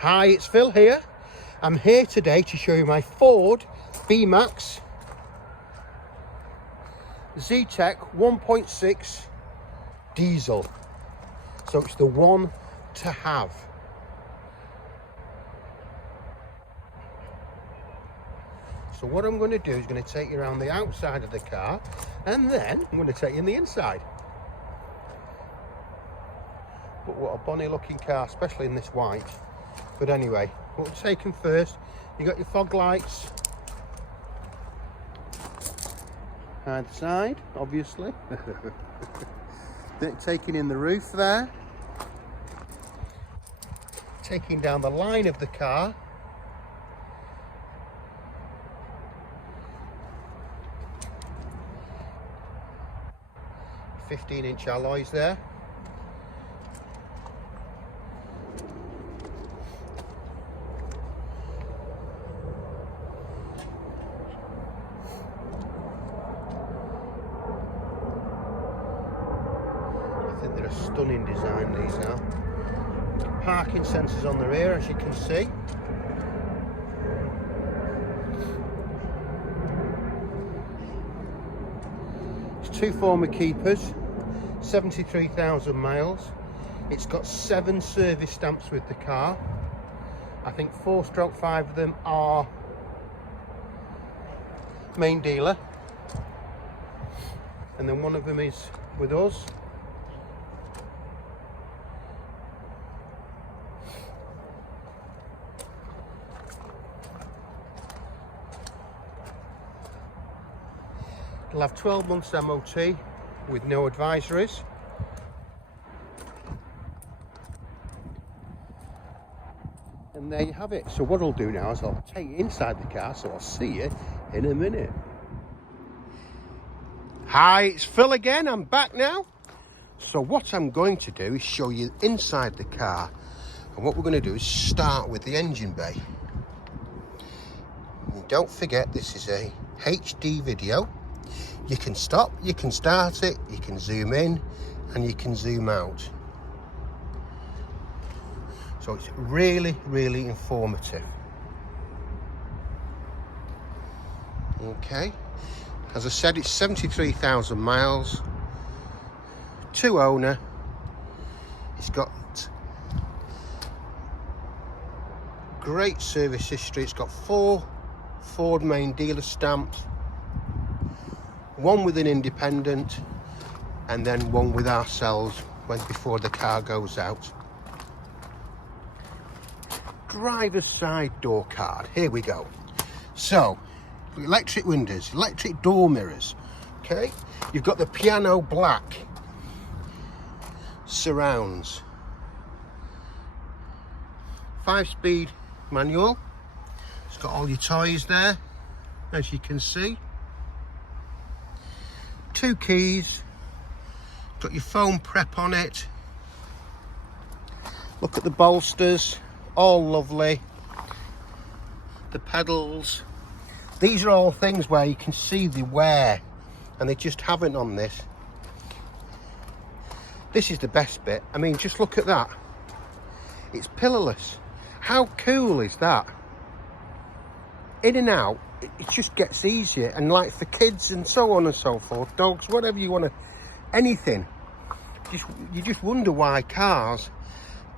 Hi, it's Phil here. I'm here today to show you my Ford VMAX Zetec 1.6 diesel. So it's the one to have. So what I'm going to do is going to take you around the outside of the car, and then I'm going to take you in the inside. But what a bonny looking car, especially in this white. But anyway, what we're taking first, you got your fog lights. Either side, obviously. Taking in the roof there. Taking down the line of the car. "15" alloys there. I think they're a stunning design, these are. Parking sensors on the rear, as you can see. It's 2 former keepers, 73,000 miles. It's got 7 service stamps with the car. I think 4/5 of them are main dealer, and then one of them is with us. It'll have 12 months MOT with no advisories. And there you have it. So what I'll do now is I'll take you inside the car, so I'll see you in a minute. Hi, it's Phil again. I'm back now. So what I'm going to do is show you inside the car. And what we're going to do is start with the engine bay. And don't forget, this is a HD video. You can stop, you can start it, you can zoom in, and you can zoom out. So it's really, really informative. Okay, as I said, it's 73,000 miles, 2 owner. It's got great service history. It's got 4 Ford main dealer stamps, 1 with an independent, and then 1 with ourselves before the car goes out. Driver's side door card, here we go. So, electric windows, electric door mirrors, okay? You've got the piano black surrounds. 5-speed manual. It's got all your toys there, as you can see. 2 keys, got your foam prep on it. Look at the bolsters, all lovely. The pedals, these are all things where you can see the wear, and they just haven't on this. This is the best bit. I mean, just look at that. It's pillarless. How cool is that? In and out, it just gets easier, and like for kids and so on and so forth, dogs, whatever you want to, anything. You just wonder why cars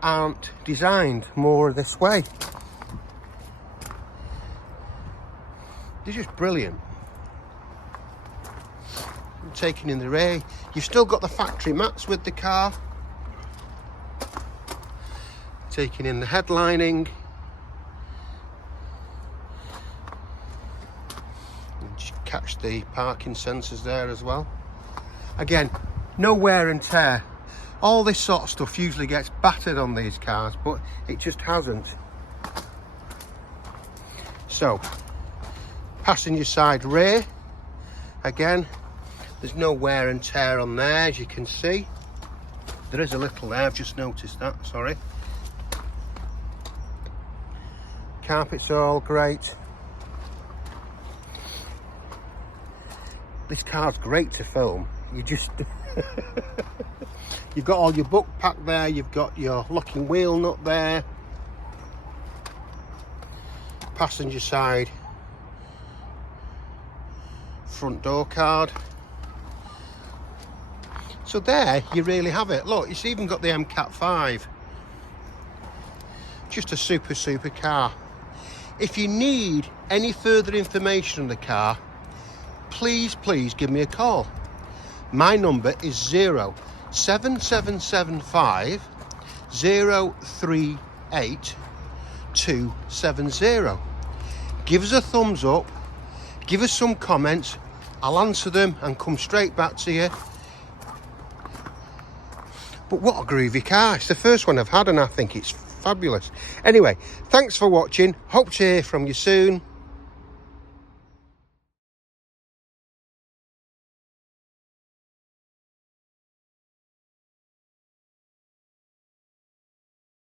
aren't designed more this way. They're just brilliant. Taking in the rear, you've still got the factory mats with the car. Taking in the headlining. Catch the parking sensors there as well. Again, no wear and tear. All this sort of stuff usually gets battered on these cars, but it just hasn't. So, passenger side rear, again, there's no wear and tear on there, as you can see. There is a little there, I've just noticed that, sorry. Carpets are all great. This car's great to film. You just you've got all your book pack there, you've got your locking wheel nut there, passenger side front door card. So there you really have it. Look, it's even got the MCAT 5. Just a super car. If you need any further information on the car, please give me a call. My number is 07775 038 270. Give us a thumbs up, give us some comments, I'll answer them and come straight back to you. But what a groovy car. It's the first one I've had and I think it's fabulous. Anyway, thanks for watching. Hope to hear from you soon.